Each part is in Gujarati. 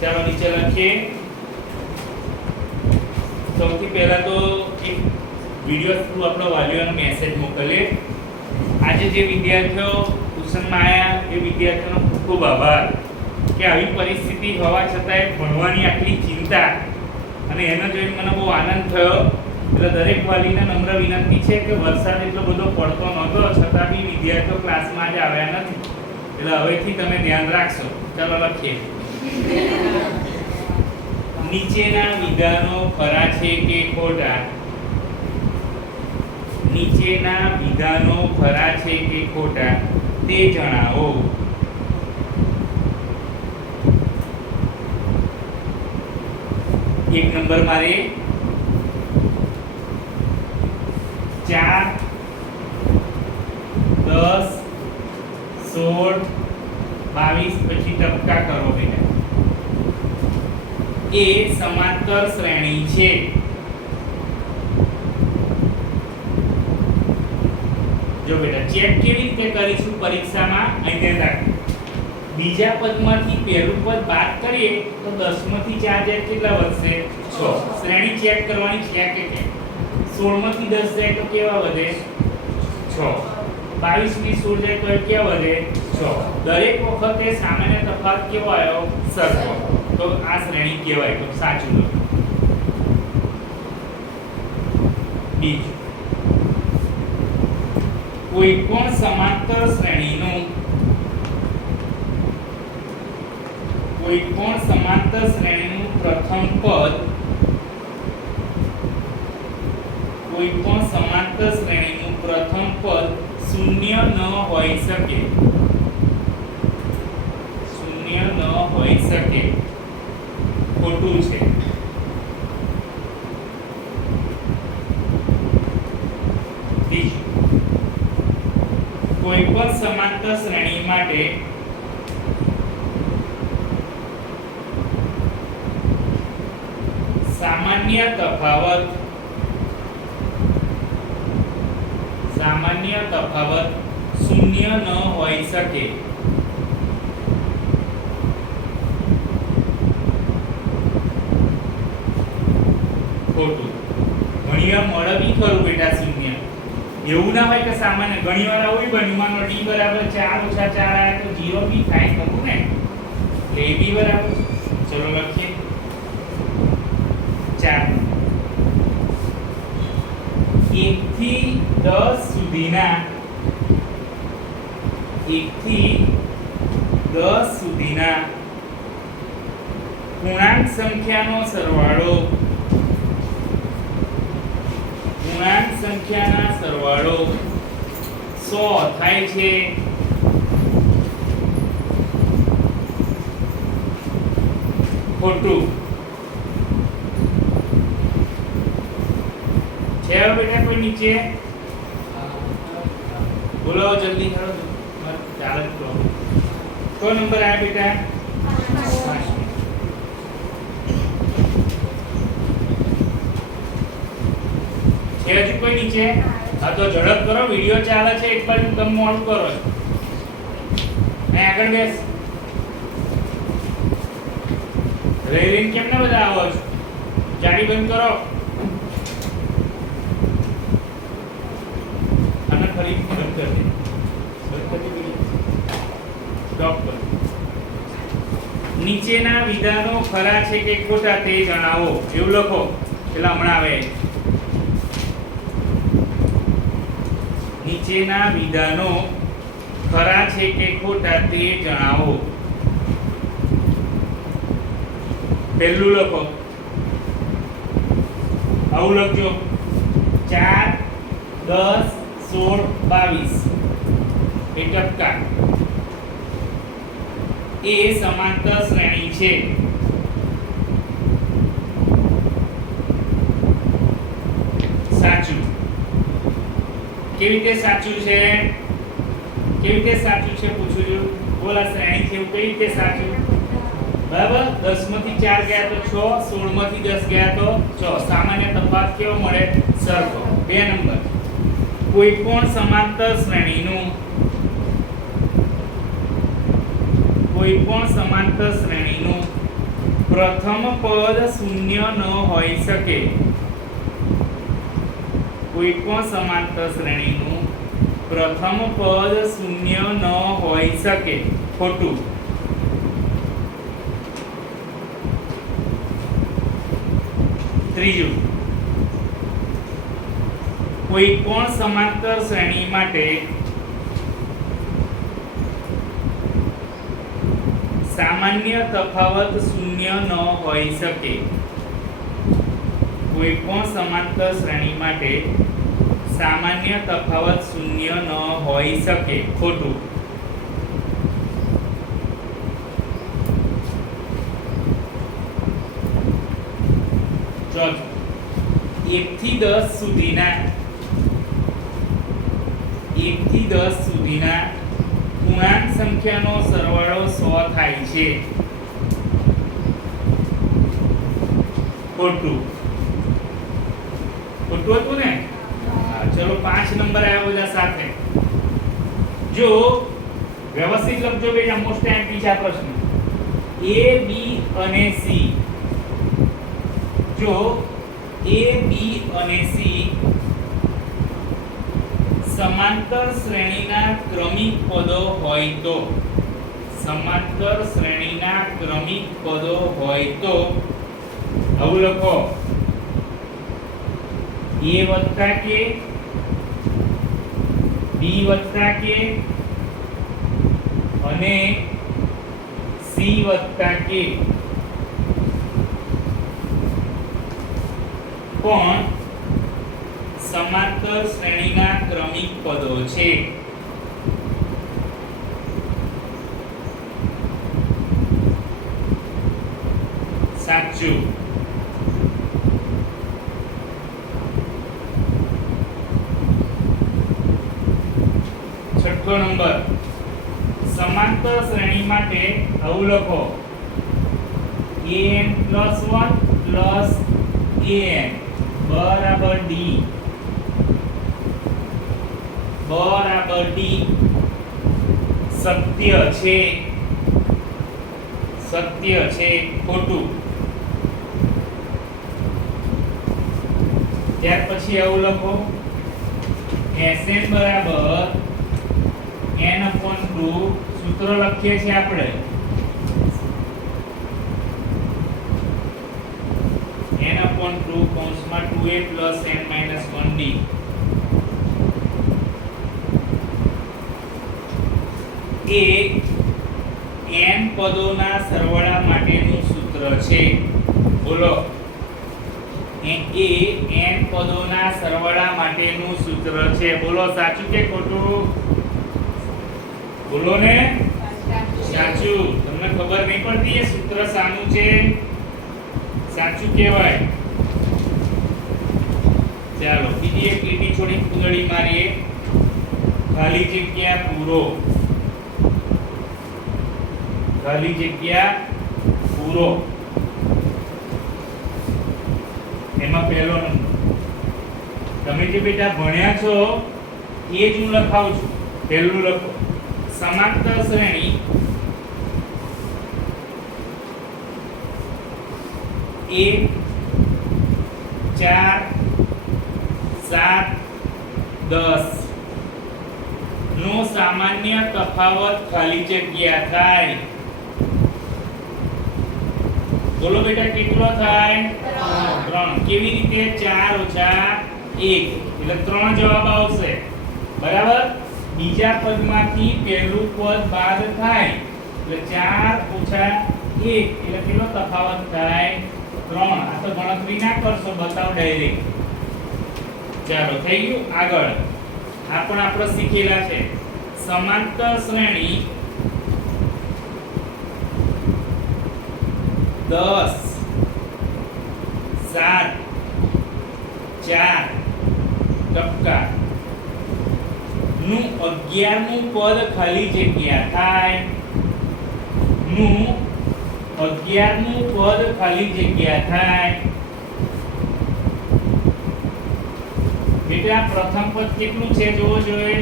ચાલો નીચે લખીએ. સૌથી પહેલા તો એક વિડિયો થ્રુ આપણો વાલીઓનો મેસેજ મોકલીએ. આજે જે વિદ્યાર્થીઓ ટ્યુશનમાં આવ્યા એ વિદ્યાર્થીઓનો ખૂબ ખૂબ આભાર કે આવી પરિસ્થિતિ હોવા છતાંય ભણવાની આટલી ચિંતા અને એનો જોઈને મને બહુ આનંદ થયો. એટલે દરેક વાલીને નમ્ર વિનંતી છે કે વરસાદ એટલો બધો પડતો નહોતો છતાં બી વિદ્યાર્થીઓ ક્લાસમાં આજે આવ્યા નથી, એટલે હવેથી તમે ધ્યાન રાખશો. ચાલો લખીએ. નીચેના વિધાનો ખરા છે કે ખોટા? નીચેના વિધાનો ખરા છે કે ખોટા તે જણાવો. એક નંબર મારે 4, 10, 16, 22 પછી ટપકા કરો બેટા. એ સમાંતર શ્રેણી છે. જો બેટા ચેક કેવી રીતે કરીશું પરીક્ષામાં અહીં ધ્યાન રાખો. બીજા પદમાંથી પહેલું પદ બાદ કરીએ તો 10 માંથી 4 જાય કેટલા વધશે? 6. શ્રેણી ચેક કરવાની છે કે કેમ? 16 માંથી 10 જાય તો કેવા વધે? 6. 22 થી 16 જાય તો કેવા વધે? 6. દરેક વખતે સામાન્ય તફાવત કેવો આવ્યો? સરખો. તો આ શ્રેણી કહેવાય. તો સાચું લખો. બીજું, કોઈ પણ સમાંતર શ્રેણીનું પ્રથમ પદ શૂન્ય ન હોઈ શકે. ખોટું છે. બીજું, કોઈ પણ સમાંતર શ્રેણી માટે સામાન્ય તફાવત શૂન્ય ન હોઈ શકે. ખોટું. ઘણીવાર મળવી ખરું બેટા શૂન્ય. એવું ના હોય કે સામાન્ય. ઘણીવાર આવું બન્યું, માનો d બરાબર 4 - 4 આવે તો 0 બી થાય ખરું ને? એટલે એ બી બરાબર. ચલો લખીએ. 4 1 થી 10 સુધીના પૂર્ણાંક સંખ્યાનો સરવાળો 100 થાય છે. ખોટું છે. બેટા કોઈ નીચે બોલો જલ્દી કરો. ચાલો તો નંબર આ બેટા 5. છે હજુ કોઈ નીચે? હા તો ઝડપ કરો, વિડિયો ચાલે છે. એક બાજુ તમે મોડું કરો છો. આગળ બેસ. રેલિંગ કેમ ના બધા આવો છો? જાડી બંધ કરો. અને ફરી બંધ કરી દે. સ્ટોપ કરો. નીચેના વિધાનો ખરા છે કે ખોટા તે જણાવો. એવું લખો. પેલા હમણાં આવે. નીચેના વિધાનો ખરા છે કે ખોટા તે જણાવો. પહેલું લખો. આવું લખજો. 4, 10, 16, 22 એ ટપકા. એ સમાંતર શ્રેણી છે. સાચું. કેવી રીતે સાચું છે? પૂછું છું. બોલા શ્રેણી છે એવું કઈ રીતે સાચું? બરાબર. 10 માંથી 4 ગયા તો 6, 16 માંથી 10 ગયા તો 6. સામાન્ય તફાવત કેવો મળે? સરખો. 2 નંબર, કોઈ પણ સમાંતર શ્રેણીનું પ્રથમ પદ શૂન્ય ન હોઈ શકે. કોઈ પણ સમાંતર શ્રેણીનું પ્રથમ પદ શૂન્ય ન હોઈ શકે. ખોટું. ત્રીજું, કોઈ પણ સમાંતર શ્રેણી માટે સામાન્ય તફાવત શૂન્ય ન હોઈ શકે. કોઈ પણ સમાંતર શ્રેણી માટે સામાન્ય તફાવત શૂન્ય ન હોઈ શકે. ખોટું. ચોથું, 1 થી 10 સુધીના પૂર્ણાંક સંખ્યાનો સરવાળો 100 થાય છે. ખોટું. ખોટું હતું ને? હા, ચલો 5 નંબર આવ્યા બધા સાથે. જો વ્યવસ્થિત લખજો બેટા, મોસ્ટ એમપી છે આ પ્રશ્ન. A, B અને C. જો A, B અને C સમાંતર શ્રેણીના ક્રમિક પદો હોય તો, સમાંતર શ્રેણીના ક્રમિક પદો હોય તો આવું લખો: A વત્તા K, B વત્તા K અને C વત્તા K. પણ સમાંતર શ્રેણીના ક્રમિક પદો છે. સાચું. છઠ્ઠો નંબર, સમાંતર શ્રેણી માટે આવું લખો: an + 1 + an બરાબર d બરાબર d. સત્ય છે. સત્ય છે. ખોટું. ત્યાર પછી આવું લખો: Sn બરાબર n/2. સૂત્ર લખીએ છીએ આપણે n/2 કૌંસમાં 2a + n - 1d. એ n પદોના સરવાળા માટેનું સૂત્ર છે. બોલો. એ n પદોના સરવાળા માટેનું સૂત્ર છે. બોલો, સાચું કે ખોટું? બોલો ને. સાચું. તમને ખબર નહીં પડતી એ સૂત્ર સાનું છે? સાચું કહેવાય. ચાલો બીજી એક લીટી છોડી કુંદડી મારીએ. ખાલી જગ્યા પૂરો. ખાલી જગ્યા પૂરો. એમાં પહેલો નંબર તમે જે બેટા ભણ્યા છો એ જ હું લખાવું છું. પહેલું લખો: સમાંતર શ્રેણી એક 4 7 10 નો સામાન્ય તફાવત ખાલી જગ્યા થાય. બોલો બેટા, કેટલો થાય? 3. કેવી રીતે? 4 - 1 એટલે 3 જવાબ આવશે. બરાબર. બીજા પદમાંથી પહેલું પદ બાદ થાય એટલે 4 - 1 એટલે કેટલો તફાવત થાય? 3. આ તો ગણતરી ના કરશો, બતાવો ડાયરેક્ટ. ચાલો થઈ ગયું. આગળ આ પણ આપણે શીખેલા છે. સમાંતર શ્રેણી 10 7 4 ટપકા નું 11મું પદ ખાલી જગ્યા થાય. નું 11મું પદ ખાલી જગ્યા થાય. બેટા પ્રથમ પદ કેટલું છે જોવો જોઈએ?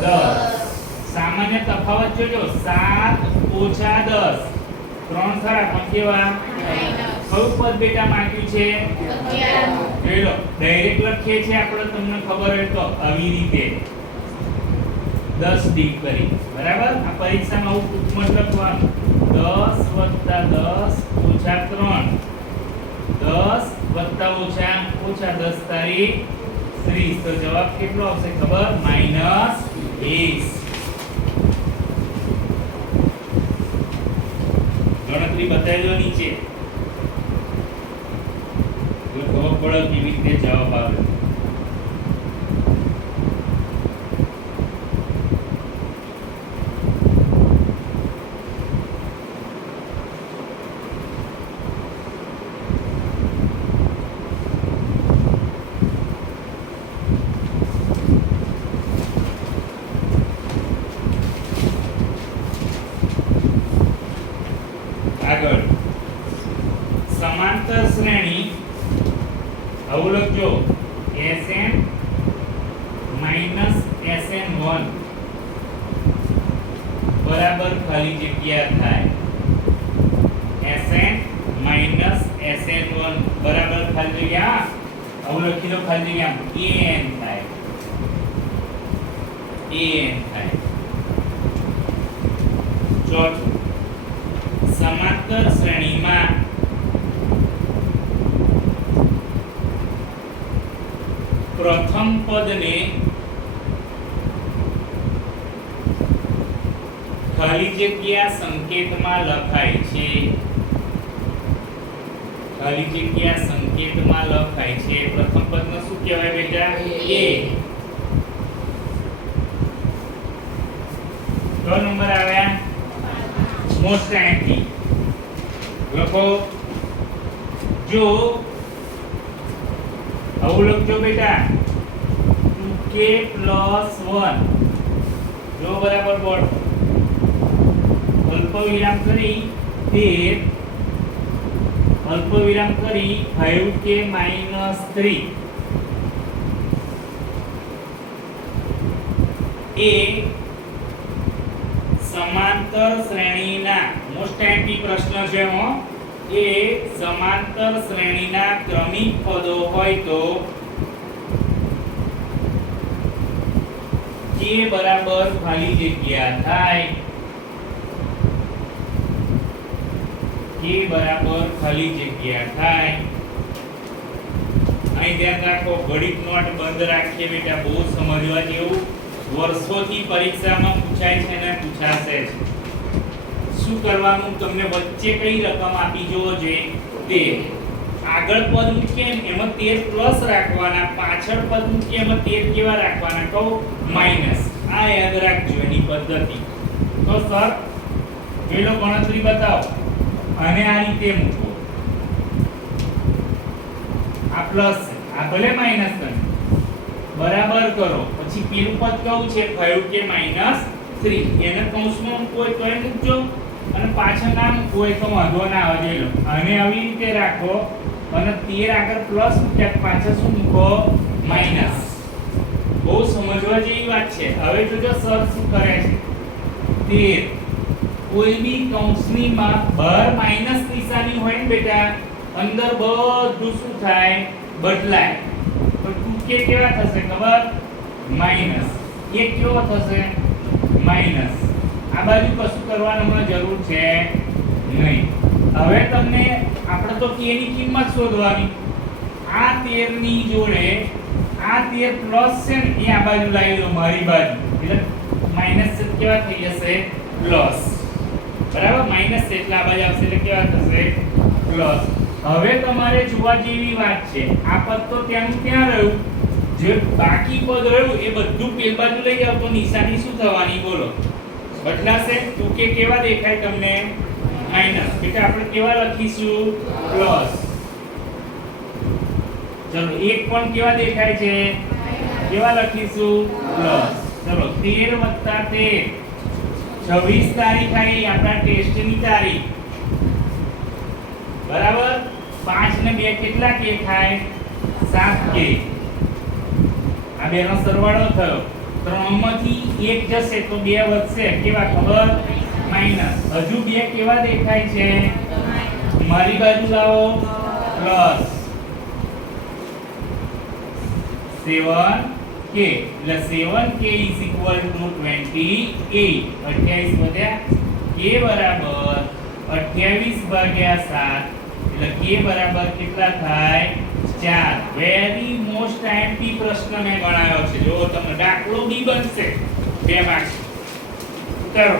10. સામાન્ય તફાવત જોજો. 7 - 10 3 સારા પણ કેવા કયું પદ બેટા માંગ્યું છે જોઈ લો ડાયરેક્ટ લખીએ છે આપણે તમને ખબર હોય તો આવી રીતે 10 ડી કરી બરાબર આ પરીક્ષામાં આવું ટૂંકમાં લખવાનું 10 + 10 - 3 10 + -10 તારીખ 30 તો જવાબ કેટલો આવશે ખબર -20 ગણતરી બતાવી દો નીચે તો ખબર પડે કેવી રીતે જવાબ આવે આગળ સમાંતર શ્રેણી આવું લખજો Sn - Sn1 બરાબર ખાલી જગ્યા થાય Sn - Sn1 બરાબર ખાલી જગ્યા આવું લખી દો ખાલી જગ્યા An થાય ચોથું સમાંતર શ્રેણીમાં પ્રથમ પદને ખાલી જગ્યા સંકેતમાં લખાય છે પ્રથમ પદને શું કહેવાય બેટા a કયો નંબર આવ્યા મોસ્ટ એન્ટી લખો જો આવું લખજો બેટા 2k + 1 જો બરાબર બોર્ડ અલ્પવિરામ કરી 13 અલ્પવિરામ કરી 5k - 3 એ સમાંતર શ્રેણીના મોસ્ટ એન્ટી પ્રશ્ન છે હો એ સમાંતર શ્રેણીના ક્રમિક પદો હોય તો કે બરાબર ખાલી જગ્યા થાય અહીં ધ્યાન રાખો ગણિત નોટ બંધ રાખીએ બેટા બહુ સમજવા જેવું વર્ષોથી પરીક્ષામાં પૂછાય છે ને પૂછાશે છે શું કરવાનું તમને વચ્ચે કઈ રકમ આપી જોવો જોઈએ તે આગળ પદ મૂકીએ એમાં 13 પ્લસ રાખવાના પાછળ પદ મૂકીએ એમાં 13 કેવા રાખવાના કહો માઈનસ આ યાદ રાખજો એની પદ્ધતિ તો સર પેલો ગણતરી બતાવો અને આ રીતે મૂકો આ પ્લસ આ ભલે માઈનસ કરે બરાબર કરો પછી પેલું પદ કયું છે 5k - 3 એને કૌંસમાં મૂકવો હોય તો એ મૂકજો અને પાછળ ના મૂકવો હોય તો વાંધો ના આવે લો અને આવી રીતે રાખો અને 13 આગળ પ્લસ મૂક્યા પાછળ શું મૂકો માઈનસ બહુ સમજવા જેવી વાત છે હવે જોજો સર શું કરે છે 13 કોઈ બી કૌંસની માં બહાર માઈનસ નિશાની હોય ને બેટા અંદર બધું શું થાય બદલાય તો 2k કેવા થશે ખબર માઈનસ એક કેવો થશે માઈનસ આ બાજુ કશું કરવાનું મને જરૂર છે નહીં હવે તમને આપણે તો k ની કિંમત શોધવાની આ 13 ની જોડે આ 13 પ્લસ છે ને એ આ બાજુ લાવી દો મારી બાજુ એટલે માઈનસ કેવા થઈ જશે પ્લસ બરાબર માઈનસ એટલે આ બાજુ આવશે એટલે કેવા થશે પ્લસ હવે તમારે જોવા જેવી વાત છે આ પદ તો ત્યાંનું ત્યાં રહ્યું જે બાકી પદ રહ્યું એ બધું પેલ બાજુ લઈ જાવ તો નિશાની શું થવાની બોલો બદલાશે 2k કેવા દેખાય તમને માઈનસ એટલે આપણે કેવા લખીશું પ્લસ ચલો એક પણ કેવા દેખાય છે કેવા લખીશું પ્લસ ચલો 13 + 13 26 તારીખ આવી આપણા ટેસ્ટની તારીખ બરાબર 5 ને 2 કેટલા કે થાય 7k આ બેનો સરવાળો થયો 3 માંથી 1 જશે તો 2 વધશે કેવા ખબર માઈનસ. હજુ બે કેવા દેખાય છે? મારી બાજુ લાવો પ્લસ 7k એટલે 7k = 28. 28 વધ્યા k બરાબર 28/7 એટલે k બરાબર કેટલા થાય? 4. વેરી મોસ્ટ આઈએમપી પ્રશ્ન મેં ગણાયો છે. જો તમને દાખલો બી બનશે 2 માર્ક્સ. કરો.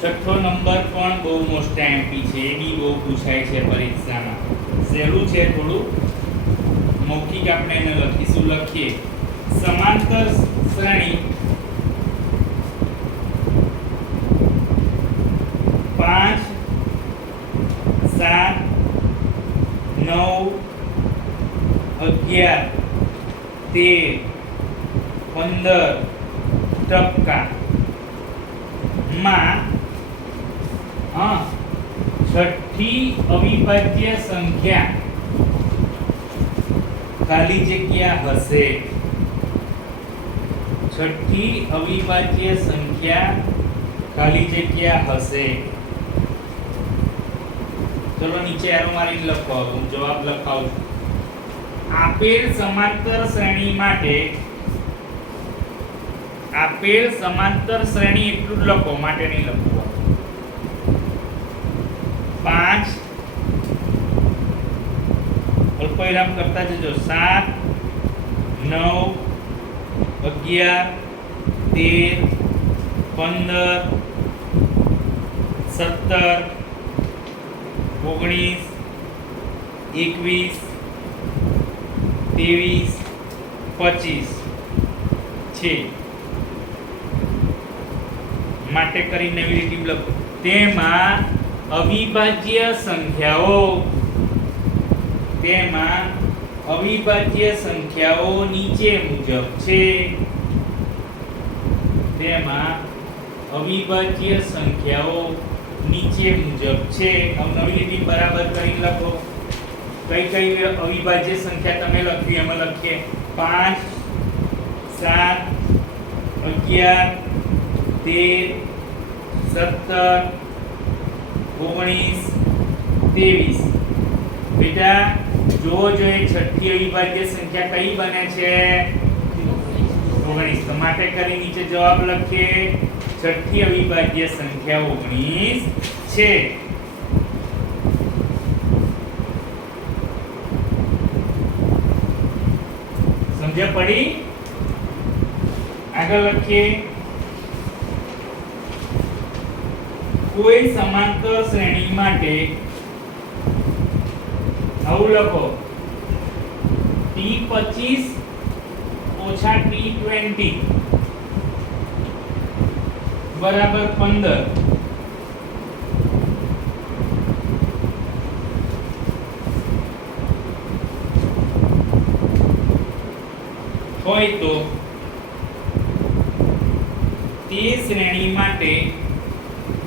છઠ્ઠો નંબર પણ બહુ મોસ્ટ એમપી છે. એ બી બહુ પૂછાય છે પરીક્ષામાં. સહેલું છે થોડું. મૌખિક આપણે એને લખીશું. લખીએ સમાંતર શ્રેણી 5 7 9 11 13 15 ટપકા માં છઠ્ઠી અવિભાજ્ય સંખ્યા ખાલી જગ્યા હશે. છઠ્ઠી અવિભાજ્ય સંખ્યા ખાલી જગ્યા હશે. ચલો નીચે એરો મારીને લખો. હું જવાબ લખાવું છું. આપેલ સમાંતર શ્રેણી માટે આપેલ સમાંતર શ્રેણી એટલું જ લખો, માટે નહીં લખવું. 5 અલ્પવિરામ કરતા જજો. 7 9 11 13 15 17 19 21 23 25 છે. માટે કરી નવી રીત લખો. તેમાં અવિભાજ્ય સંખ્યાઓ નીચે મુજબ છે. તેમાં અવિભાજ્ય સંખ્યાઓ નીચે મુજબ છે. હવે નવી રીત બરાબર કરી લખો. કઈ કઈ અવિભાજ્ય સંખ્યા તમે લખી એમાં લખીએ. 5 7 11 13 17 19 23. બેટા જો એ છઠ્ઠી અવિભાજ્ય સંખ્યા કઈ બને છે? 19. તો માટે કરી નીચે જવાબ લખીએ. છઠ્ઠી અવિભાજ્ય સંખ્યા 19 છે. સમજ પડી? આગળ લખીએ. કોઈ સમાંતર શ્રેણી માટે આવું લખો. T25 ઓછા T20 બરાબર 15. હોય તો તે શ્રેણી માટે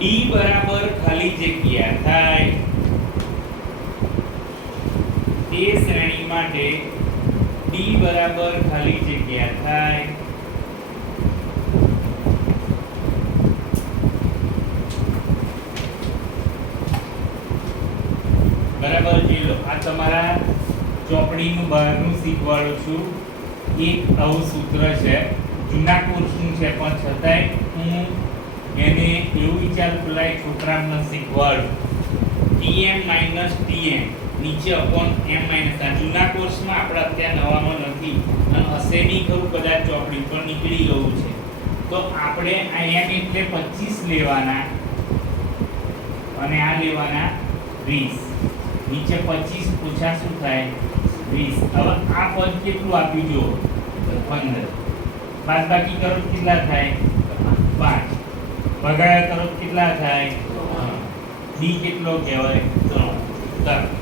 D બરાબર ખાલી જગ્યા થાય. તે શ્રેણી માટે D ડી બરાબર ખાલી જગ્યા થાય બરાબર જોઈ લો આ તમારા ચોપડીનું બહારનું શીખવાડું છું એક આવું સૂત્ર છે જૂના કોર્સનું છે પણ છતાંય હું એને એવું વિચારું લાય છોકરાને શીખવાડું ટીએમ માઇનસ ટીએમ નીચે અપોન એમ માઇનસ આ જૂના કોર્સમાં આપણે અત્યારે નવામાં નથી અને હશે નહીં ખરું કદાચ ચોપડી પણ નીકળી ગયું છે તો આપણે આ એમ એટલે 25 લેવાના અને આ લેવાના 20 નીચે 25 ઓછા શું થાય 20 હવે આ પદ કેટલું આપ્યું જો 15 બાદબાકી કરો કેટલા થાય 5 ભાગાકાર કરો કેટલા થાય ડી કેટલો કહેવાય 3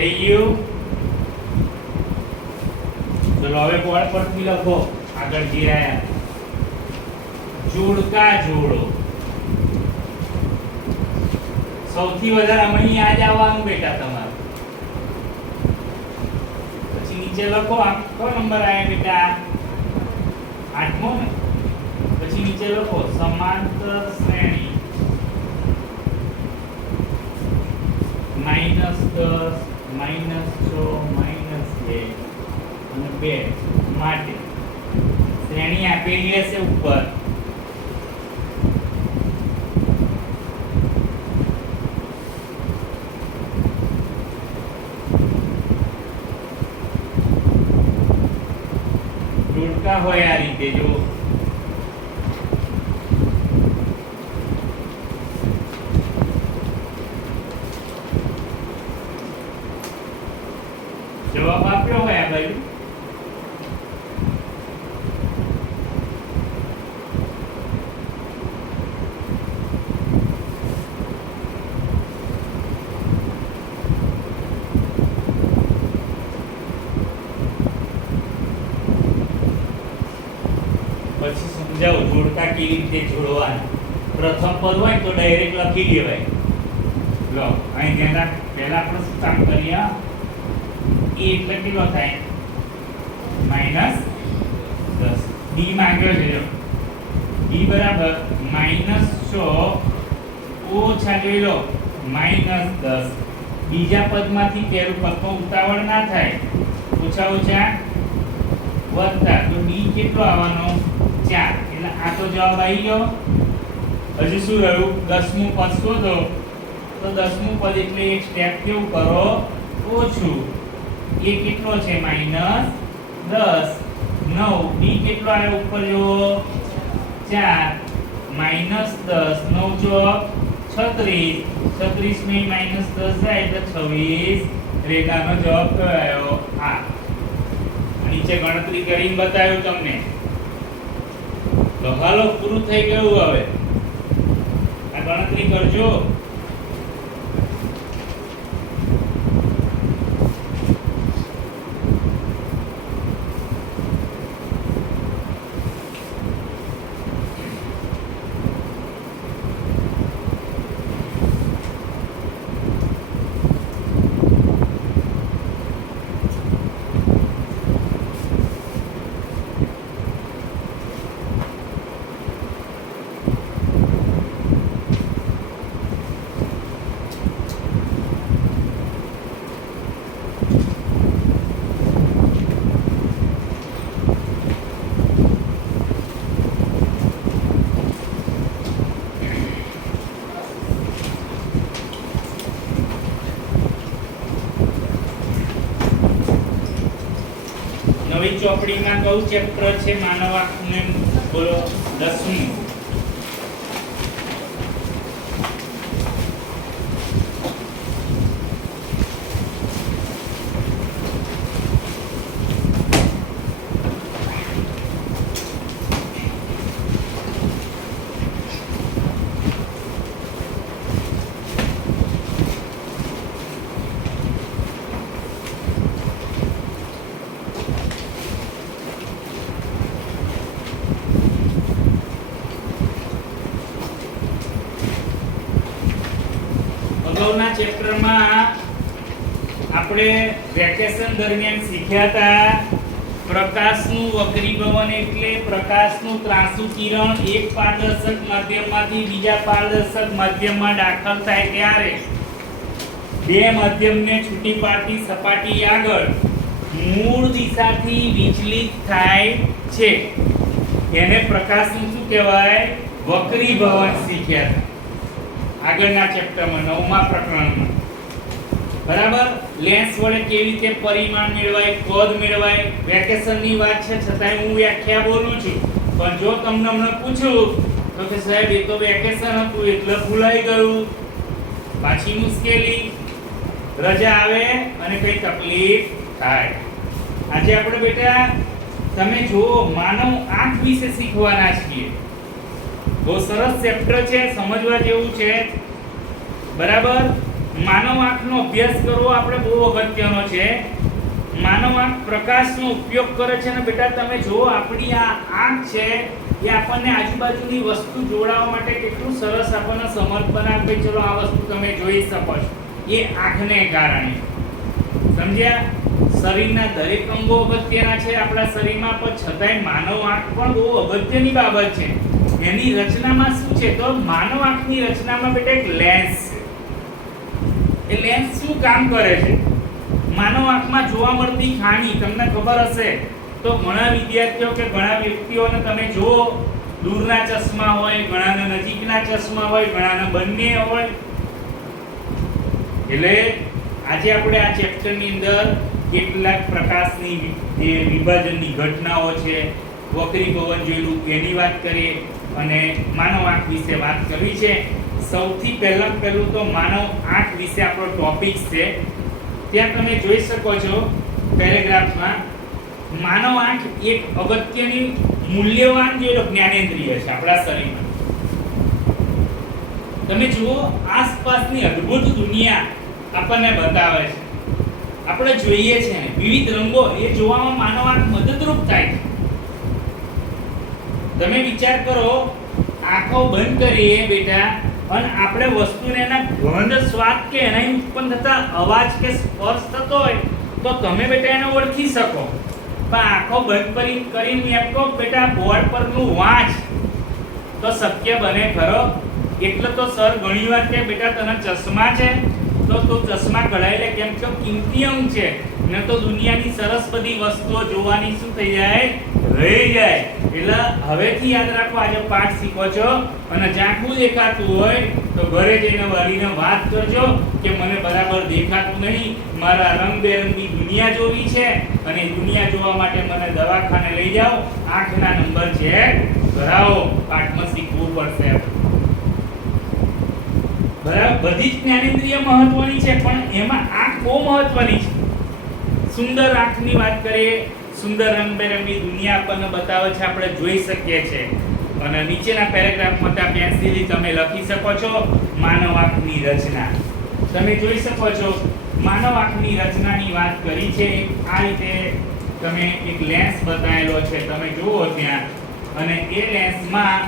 થઈ ગયું ચલો હવે બોર્ડ પરથી લખો આગળ જીરાયા જોડકા જોડો સૌથી વધારે હમણાં યાદ આવવાનું બેટા તમારે પછી નીચે લખો આ કયો નંબર આયા બેટા 8મો ને પછી નીચે લખો સમાંતર શ્રેણી -10 -6 -2 અને 2 માટે શ્રેણી આપેલી હશે ઉપર જોડકા હોય આ રીતે જો જવાબ આપ્યો હોય આ બાજુ પછી સમજાવો જોડકા કેવી રીતે જોડવાના પ્રથમ પદ હોય તો ડાયરેક્ટ લખી દેવાય લો અહીં ધ્યાન રાખ પહેલા આપણે શું કામ કરીએ એ એટલે કેટલો થાય -10 ડી માંગ્યો છે જો ડી બરાબર -6 ઓછા જોઈ લો -10 બીજા પદમાંથી પહેલું પદ તો ઉતાવળ ના થાય ઓછા ઓછા વત્તા તો ડી કેટલો આવવાનો 4 એટલે આ તો જવાબ આવી ગયો હજી શું રહ્યું 10મું પદ શોધો તો 10મું પદ એટલે એક સ્ટેપ કેવું કરો ઓછું એ કેટલો છે -10 9 ડી કેટલો આવ્યો ઉપર જો 4 -10 9 ચોક 36 36 માં -10 જાય એટલે 26 રેખાનો જવાબ કયો આવ્યો આ નીચે ગણતરી કરીને બતાવ્યું તમને તો હાલો પૂરું થઈ ગયું હવે આ ગણતરી કરજો નવી ચોપડીમાં કયું ચેપ્ટર છે માનવ આંખને બોલો 10મું ચેપ્ટરમાં આપણે વેકેશન દરમિયાન શીખ્યા હતા પ્રકાશનું વક્રીભવન એટલે પ્રકાશનું ત્રાંસુ કિરણ એક પારદર્શક માધ્યમમાંથી બીજા પારદર્શક માધ્યમમાં દાખલ થાય ત્યારે બે માધ્યમને છૂટી પાડતી સપાટી આગળ મૂળ દિશાથી વિચલિત થાય છે એને પ્રકાશનું શું કહેવાય? વક્રીભવન શીખ્યા હતા આગળના ચેપ્ટરમાં 9મા પ્રકરણમાં. બરાબર. લેન્સ વડે કેવી રીતે પરિમાણ મેળવાય, કદ મેળવાય, વેકેશનની વાત છે છતાંય હું વ્યાખ્યા બોલું છું. પણ જો તમને હમણાં પૂછું તો કે સાહેબ એ તો વેકેશન હતું એટલે ભૂલાઈ ગયું, પાછી મુશ્કેલી, રજા આવે અને કઈ તકલીફ થાય. આજે આપણે બેટા તમે જુઓ માનવ આંખ વિશે શીખવાના છીએ. બહુ સરસ ચેપ્ટર છે, સમજવા જેવું છે. બરાબર. માનવ આંખનો અભ્યાસ કરવો આપણે બહુ અગત્યનો છે. માનવ આંખ પ્રકાશનો ઉપયોગ કરે છે ને બેટા તમે જુઓ આપણી આ આંખ છે એ આપણને આજુબાજુની વસ્તુ જોડાવા માટે કેટલું સરસ આપણને સમર્પણ આપે. ચલો આ વસ્તુ તમે જોઈ શકો છો એ આંખને કારણે. સમજ્યા? શરીરના દરેક અંગો અગત્યના છે આપણા શરીરમાં, પણ છતાંય માનવ આંખ પણ બહુ અગત્યની બાબત છે. એની રચનામાં શું છે તો માનવ આંખની રચનામાં બેટા એક લેન્સ છે. એ લેન્સ શું કામ કરે છે? માનવ આંખમાં જોવા મળતી ખામી તમને ખબર હશે તો ઘણા વિદ્યાર્થીઓ કે ઘણા વ્યક્તિઓને તમે જુઓ દૂરના ચશ્મા હોય, ઘણાના નજીકના ચશ્મા હોય, ઘણાના બંને હોય. એટલે આજે આપણે આ ચેપ્ટરની અંદર કેટલાક પ્રકાશની જે વિભાજનની ઘટનાઓ છે, વક્રીભવન જોયેલું એની વાત કરીએ અને માનવ આંખ વિશે વાત કરવી છે. સૌથી પહેલું તો માનવ આંખ વિશે આપણો ટોપિક છે. ત્યાં તમે જોઈ શકો છો પેરેગ્રાફમાં માનવ આંખ એક અગત્યની મૂલ્યવાન જે જ્ઞાનેન્દ્રિય છે આપણા શરીરમાં. તમે જુઓ આસપાસની અદ્ભુત દુનિયા આપણને બતાવે છે. આપણે જોઈએ છે વિવિધ રંગો એ જોવામાં માનવ આંખ મદદરૂપ થાય છે. તમે વિચાર કરો આંખો બંધ કરીએ બેટા અને આપણે વસ્તુને એના ગંધ, સ્વાદ કે એના ઉત્પન્ન થતા અવાજ કે સ્પર્શ થતો હોય તો તમે બેટા એને ઓળખી શકો. પણ આંખો બંધ કરીને એમ કહો બેટા બોર્ડ પરનું વાંચ તો શક્ય બને ખરો? એટલે તો સર ઘણીવાર કે બેટા તને ચશ્મા છે તો તું ચશ્મા કઢાઈ લે, કેમ કે કિંમતી અંગ છે ને તો દુનિયાની સરસ બધી વસ્તુઓ જોવાની શું થઈ જાય? રહી જાય. એટલે હવેથી યાદ રાખો આજે પાઠ શીખો છો અને ઝાંખું દેખાતું હોય તો ઘરે જઈને વાલીને વાત કરજો કે મને બરાબર દેખાતું નહીં, મારા રંગબેરંગી દુનિયા જોવી છે અને દુનિયા જોવા માટે મને દવાખાને લઈ જાઓ, આંખના નંબર ચેક કરાવો. પાઠમાં શીખવું પડશે. બરાબર. બધી જ જ્ઞાનેન્દ્રિય મહત્વની છે પણ એમાં આંખ બહુ મહત્વની છે. સુંદર આંખની વાત કરીએ, સુંદર રંગબેરંગી દુનિયા આપણને બતાવે છે, આપણે જોઈ શકીએ છીએ. અને નીચેના પેરેગ્રાફમાં ત્યાં પેન્સિલથી તમે લખી શકો છો માનવ આંખની રચના. તમે જોઈ શકો છો માનવ આંખની રચનાની વાત કરી છે. આ રીતે તમે એક લેન્સ બતાવેલો છે તમે જુઓ ત્યાં, અને એ લેન્સમાં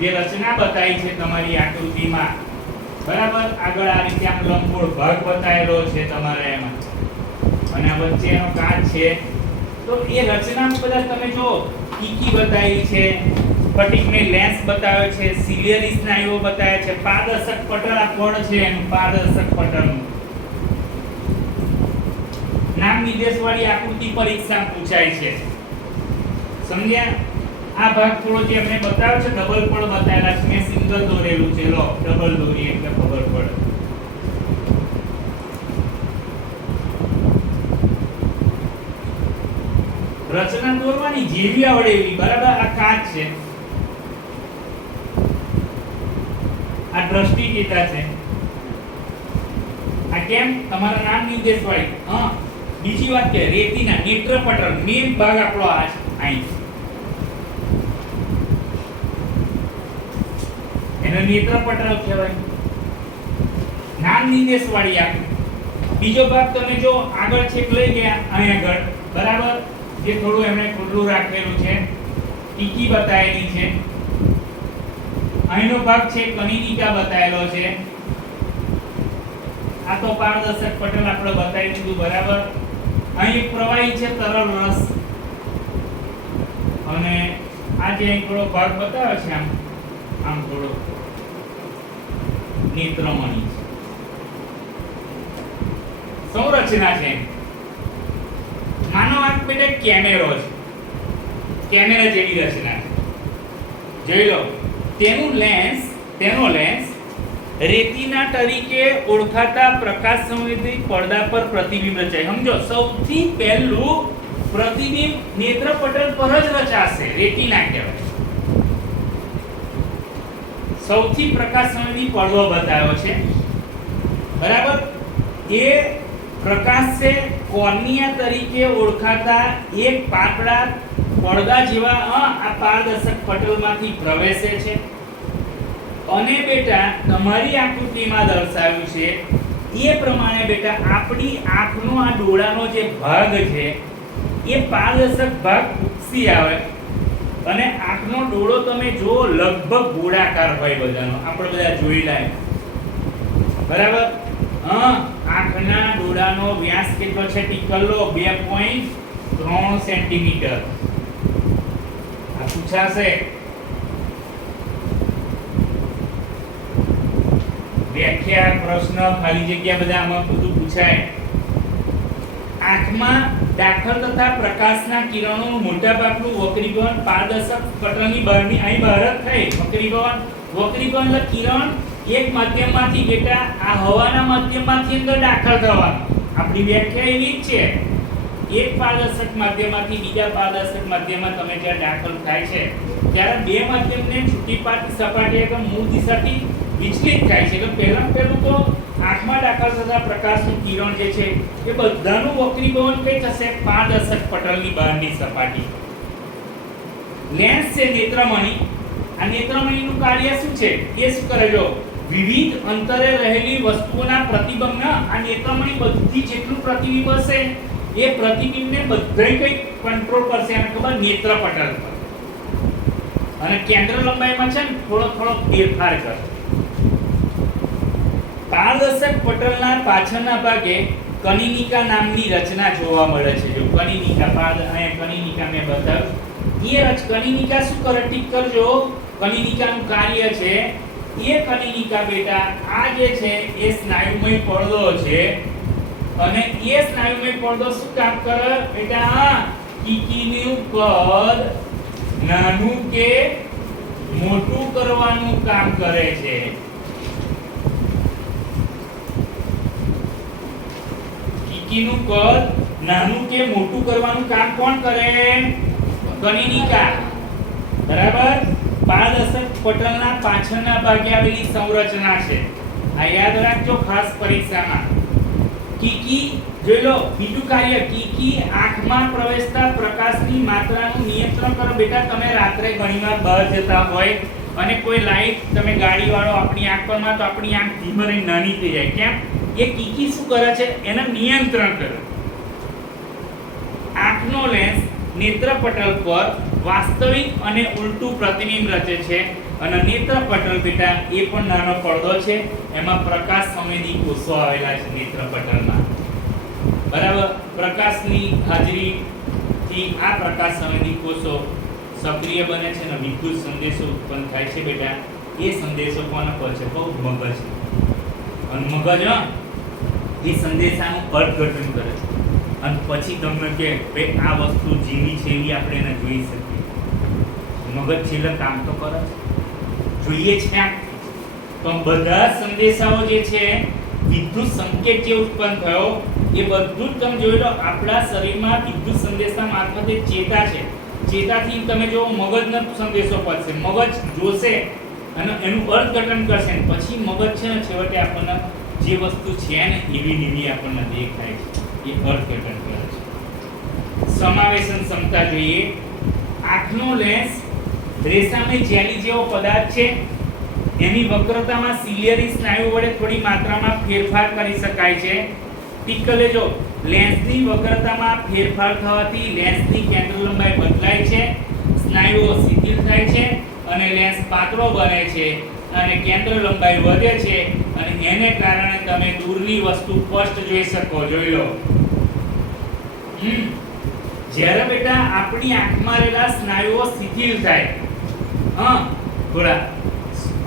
જે રચના બતાવી છે તમારી આકૃતિમાં બરાબર આગળ આ રીતે આમ લંબગોળ ભાગ બતાવેલો છે તમારે એમાં અને આ વચ્ચે એનો કાચ છે. તો એ રચનામાં બધા તમે જો કીકી બતાવી છે, સ્ફટિકને લેન્સ બતાવ્યો છે, સિલિયરી સ્નાયુઓ બતાવ્યા છે, પારદર્શક પટલ આ કોણ છે એનું પારદર્શક પટલનું નામ નિર્દેશ વાળી આકૃતિ પરીક્ષા પૂછાય છે. સમજ્યા? આ ભાગ થોડો જે અમે બતાવ્યો છે ડબલ પડ બતાવેલા છે, મેં સિંગલ દોરેલું છે. લો ડબલ દોરી એટલે ખબર પડે. રચના દોરવાની જેવી આવડે એવી. બરાબર. આ કાચ છે, આ દ્રષ્ટિચિતા છે. આ કેમ? તમારા નામ નિર્દેશ વાળી. હા, બીજી વાત કે રેટિના નેત્રપટલ મેઇન ભાગ આપણો આ છે, અહીં એનો નેત્રપટલ કહેવાય. નામ નિર્દેશ વાળી આ બીજો ભાગ તમે જો આગળ છેક લઈ ગયા અહીં આગળ બરાબર, જે થોડું એમણે ખુલ્લું રાખેલું છે, ટીકી બતાવેલી છે. અહીંનો ભાગ છે કનિનિકા બતાવેલો છે. આ તો પારદર્શક પટલ આપણે બતાવી દીધું, બરાબર. અહીં એક પ્રવાહી છે તરલ રસ, અને આ જે અહીં થોડો ભાગ બતાવ્યો છે આમ થોડો નેત્રમણી છે, સંરચના છે. માનો આ બેટા કેમેરો છે, કેમેરા જેવી રચના છે. જોઈ લો, તેનો લેન્સ રેટિના તરીકે ઓળખાતા પ્રકાશ સંવેદી પડદા પર પ્રતિબિંબ રચાય. સમજો, સૌથી પહેલું પ્રતિબિંબ નેત્રપટલ પર જ રચાશે, રેટિના કહેવાય. સૌથી પ્રકાશ સંવેદી પડદો બતાવ્યો છે, બરાબર. એ પ્રકાશ છે કોર્નિયા તરીકે ઓળખાતા એક પાતળા પડદા જેવા આ પારદર્શક પટલમાંથી પ્રવેશે છે. અને બેટા તમારી આકૃતિમાં દર્શાવ્યું છે એ પ્રમાણે બેટા આપણી આંખનો આ ડોળાનો જે ભાગ છે એ પારદર્શક ભાગ ઉપસી આવે, અને આંખનો ડોળો તમે જો લગભગ ગોળાકાર હોય બધાનો, આપણે બધા જોયેલા, બરાબર. આંખના ડોળાનો વ્યાસ કેટલો છે ટીકલો? 2.3 સેન્ટીમીટર. આ પૂછાશે વ્યાખ્યા, પ્રશ્ન, ખાલી જગ્યા બધા આમાં બધું પૂછાય. આંખમાં દાખલ થતા પ્રકાશના કિરણોનું મોટાભાગનું વક્રીભવન પારદર્શક પટલની બહારની અહીં બહાર જ થાય. વક્રીભવન એટલે કિરણ એક માધ્યમમાંથી બેટા આ હવાના માધ્યમમાંથી અંદર દાખલ થવાનું. આપણી વ્યાખ્યા એવી જ છે, એક પારદર્શક માધ્યમમાંથી બીજા પારદર્શક માધ્યમમાં તમે જ્યારે દાખલ થાય છે ત્યારે બે માધ્યમને છૂટી પાડતી સપાટી એટલે મૂળ દિશાથી વિચલિત થાય છે. એટલે પહેલું તો આંખમાં દાખલ થતા પ્રકાશનું કિરણ જે છે એ બધાનું વક્રીભવન કઈ થશે? પારદર્શક પટલની બહારની સપાટી. લેન્સ છે નેત્રમણી. આ નેત્રમણીનું કાર્ય શું છે? એ શું કરે? જો વિવિધ અંતરે રહેલી વસ્તુઓના પ્રતિબિંબને આ નેત્રમણી બધી જેટલું પ્રતિબિંબ હશે એ પ્રતિબિંબને બધે કઈ કંટ્રોલ કરશે, અને ખબર નેત્રપટલ પર. અને કેન્દ્ર લંબાઈમાં છે ને થોડો ફેરફાર કરશે. પારદર્શક પટલના પાછળના ભાગે કનિનિકા નામની રચના જોવા મળે છે. જો કનિનિકા, કનિનિકા મેં બતાવ્યું. એ કનિનિકા શું કરે? ઠીક કરજો. કનિનિકાનું કાર્ય છે, એ કનિનિકા બેટા આ જે છે એ સ્નાયુમય પડદો છે, અને એ સ્નાયુમય પડદો શું કામ કરે બેટા? કીકીનું કદ નાનું કે મોટું કરવાનું કામ કરે છે. કીકીનું કદ નાનું કે મોટું કરવાનું કામ કોણ કરે? કનિનિકા, બરાબર. પારદર્શક પટલના પાછળના ભાગે આવેલી સંરચના છે. આ યાદ રાખજો ખાસ પરીક્ષામાં. કીકી જોઈ લો, બીજું કાર્ય, કીકી આંખમાં પ્રવેશતા પ્રકાશની માત્રાનું નિયંત્રણ કરે. બેટા તમે રાત્રે ઘણીવાર બહાર જતા હોય અને કોઈ લાઈટ તમે ગાડી વાળો આપણી આંખ પર માં, તો આપણી આંખ ધીમે રહીને નાની થઈ જાય. કેમ? એ કીકી શું કરે છે? એને નિયંત્રણ કરે. આંખનો લેન્સ નેત્રપટલ પર વાસ્તવિક અને ઉલટું પ્રતિબિંબ રચે છે, અને નેત્રપટલ બેટા એ પણ નાનો પડદો છે, એમાં પ્રકાશ સંવેદી કોષો આવેલા છે નેત્રપટલમાં, બરાબર. પ્રકાશની હાજરીથી આ પ્રકાશ સંવેદી કોષો સક્રિય બને છે અને વિદ્યુત સંદેશો ઉત્પન્ન થાય છે. બેટા એ સંદેશો કોના પર છે? બહુ મગજ. અને મગજ એ સંદેશાનું અર્થઘટન કરે છે, અને પછી તમને કે ભાઈ આ વસ્તુ જેવી છે એવી આપણે એને જોઈ શકીએ. મગજ છેલ્લે કામ તો કરે છે, જોઈએ છે. તો બધા સંદેશાઓ જે છે, વિદ્યુત સંકેત જે ઉત્પન્ન થયો એ બધું જ તમે જોઈ લો. આપણા શરીરમાં વિદ્યુત સંદેશા મારફતે ચેતા છે. ચેતાથી તમે જો મગજનો સંદેશો પડશે, મગજ જોશે અને એનું અર્થઘટન કરશે, પછી મગજ છે ને છેવટે આપણને જે વસ્તુ છે ને એવી નીવી આપણને દેખાય છે, એ અર્થઘટન કરે છે. સમાવેશન ક્ષમતા જોઈએ. આંખનો લેન્સ રેસામય જેલી જેવો પદાર્થ છે. એની વક્રતામાં સિલિયરી સ્નાયુ વડે થોડી માત્રામાં ફેરફાર કરી શકાય છે. ટીક લેજો, લેન્સની વક્રતામાં ફેરફાર થવાથી લેન્સની કેન્દ્ર લંબાઈ બદલાય છે, સ્નાયુઓ શિથિલ થાય છે અને લેન્સ પાતળો બને છે અને કેન્દ્ર લંબાઈ વધે છે. અને એને કારણે તમે દૂરની વસ્તુ સ્પષ્ટ જોઈ શકો. જોઈ લો. જ્યારે બેટા આપણી આંખમાં રહેલા સ્નાયુઓ શિથિલ થાય, થોડા,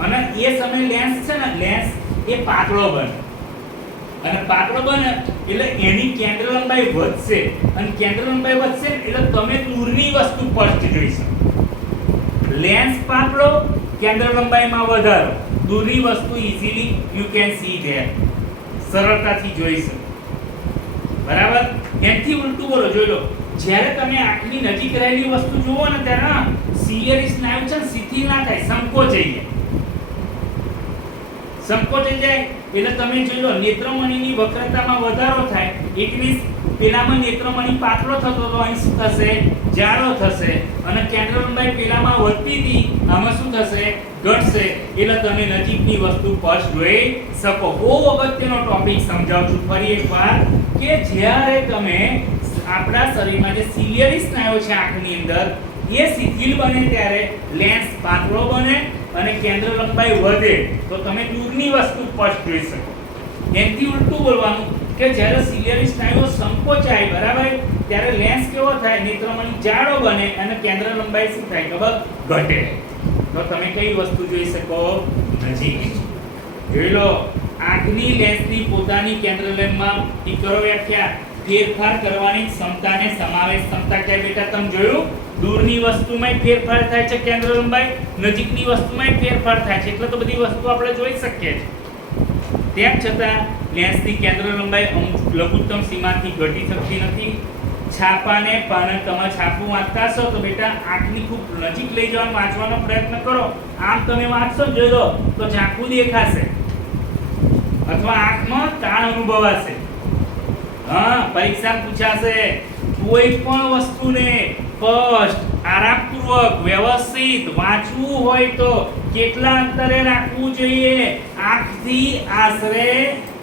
અને એ સમયે લેન્સ છે ને, લેન્સ એ પાતળો બને, અને પાતળો બને એટલે એની કેન્દ્ર લંબાઈ વધશે, અને કેન્દ્ર લંબાઈ વધશે એટલે તમે દૂરની વસ્તુ સ્પષ્ટ જોઈ શકો. લેન્સ પાતળો, કેન્દ્ર લંબાઈમાં વધારો, દૂરની વસ્તુ easily you can see there, સરળતાથી જોઈ શકો. બરાબર? એનથી ઉલટું બોલો. જોઈ લો, જ્યારે તમે આંખની નજીક રહેલી વસ્તુ જુઓ ને ત્યારે સિલિયરી સ્નાયુ છે શિથિલ ના થાય, સંકોચાઈ જાય. સંકોચાઈ જાય એટલે તમે જોઈ લો નેત્રમણીની વક્રતામાં વધારો થાય. ઇટ મીન્સ પેલામાં નેત્રમણી પાતળો થતો તો અહીં શું થશે? જાડો થશે. અને કેન્દ્ર લંબાઈ પેલામાં વધતી હતી, આમાં શું થશે? ઘટશે. એટલે તમે નજીકની વસ્તુ સ્પષ્ટ જોઈ શકો. બહુ અગત્યનો ટોપિક સમજાવું છું ફરી એકવાર, કે જ્યારે તમે આપણા શરીરમાં જે સિલિયરી સ્નાયુ છે આંખની અંદર, એ શિથિલ બને ત્યારે લેન્સ પાતળો બને અને કેન્દ્ર લંબાઈ વધે તો તમે દૂરની વસ્તુ સ્પષ્ટ જોઈ શકો. એનથી ઉલટું બોલવાનું કે જ્યારે સિલિયરી સ્નાયુઓ સંકોચાય, બરાબર, ત્યારે લેન્સ કેવો થાય? નેત્રમણી જાડો બને અને કેન્દ્ર લંબાઈ શું થાય? ખબર? ઘટે. તો તમે કઈ વસ્તુ જોઈ શકો? નજીક. જોઈ લો, આંખની લેન્સની પોતાની કેન્દ્ર લંબાઈમાં કરો વ્યાખ્યા. ફેરફાર કરવાની ક્ષમતાને સમાવેશ ક્ષમતા કહે. બેટા તમે જોયું, દૂરની વસ્તુમાં ફેરફાર થાય છે કેન્દ્ર લંબાઈ, નજીકની વસ્તુમાં ફેરફાર થાય છે, એટલે તો બધી વસ્તુ આપણે જોઈ શકીએ છીએ. તેમ છતાં લેન્સની કેન્દ્ર લંબાઈ લઘુત્તમ સીમાથી ઘટી શકતી નથી. છાપાને પાને તમે છાપું વાંચતા હશો તો બેટા આંખની ખૂબ નજીક લઈ જવાનો વાંચવાનો પ્રયત્ન કરો. આમ તમે વાંચશો, જોઈ લો તો ઝાંખું દેખાશે અથવા આંખમાં તાણ અનુભવાશે. પરીક્ષામાં પૂછાશે, કોઈ પણ વસ્તુને સ્પષ્ટ, આરામપૂર્વક, વ્યવસ્થિત વાંચવું હોય તો કેટલા અંતરે રાખવું જોઈએ? આંખથી આશરે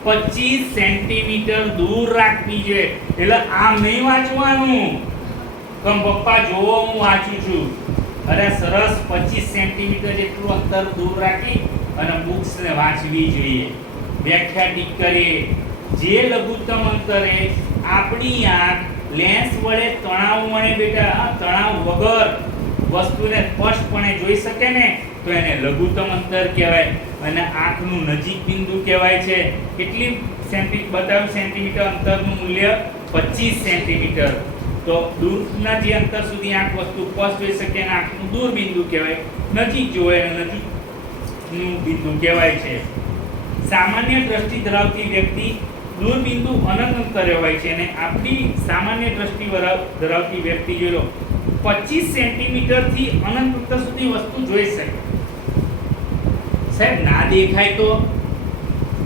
25 સેન્ટીમીટર દૂર રાખવી જોઈએ. એટલે આમ નહીં વાંચવાનું કે પપ્પા જોવો હું વાંચું છું. અરે સરસ 25 સેન્ટીમીટર જેટલું અંતર દૂર રાખી અને બુક્સને વાંચવી જોઈએ. વ્યાખ્યા ટીક કરીએ. જે લઘુત્તમ અંતરે આપણી આંખ લેન્સ વડે તણાવ વડે બેટા તણાવ વગર વસ્તુને સ્પષ્ટપણે જોઈ શકે ને તો એને લઘુત્તમ અંતર કહેવાય. અને આંખનું નજીક બિંદુ કહેવાય છે. કેટલી સેન્ટીમીટર અંતરનું મૂલ્ય? 25 સેન્ટીમીટર. તો દૂરના જે અંતર સુધી આંખ વસ્તુ સ્પષ્ટ જોઈ શકે એને આંખનું દૂર બિંદુ કહેવાય. નજીક જોવે એને નજીકનું બિંદુ કહેવાય છે. સામાન્ય દ્રષ્ટિ ધરાવતી વ્યક્તિ દૂરબિંદુ અનંત અંતરે હોય છે, અને આપણી સામાન્ય દ્રષ્ટિ ધરાવતી વ્યક્તિ જોઈ લો 25 સેન્ટીમીટર થી અનંત અંતર સુધી વસ્તુ જોઈ શકે. સાહેબ ના દેખાય તો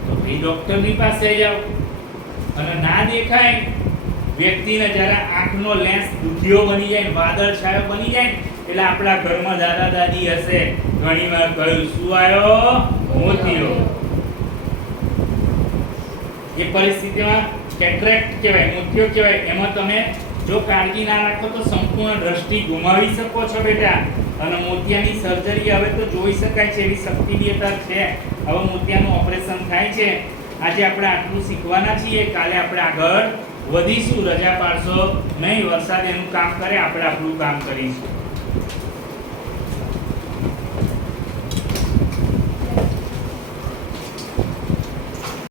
ભાઈ ડોક્ટરની પાસે જાઓ. અને ના દેખાય વ્યક્તિને જ્યારે આંખનો લેન્સ દુધિયો બની જાય, વાદળછાયો બની જાય, એટલે આપણા ઘરમાં દાદા દાદી હશે ઘણીવાર કહ્યું શું આવ્યો? મોતિયો. એ પરિસ્થિતિમાં કેટરેક્ટ કહેવાય, મોતિયો કહેવાય. એમાં તમે જો કાળજી ના રાખો તો સંપૂર્ણ દ્રષ્ટિ ગુમાવી શકો છો બેટા. અને મોતિયાની સર્જરી હવે તો જોઈ શકાય છે એવી શક્તિ બી અત્યારે છે. હવે મોતિયાનું ઓપરેશન થાય છે. આજે આપણે આટલું શીખવાના છીએ, કાલે આપણે આગળ વધીશું. રજા પાડશો નહીં, વરસાદ એનું કામ કરે, આપણે આપણું કામ કરીશું.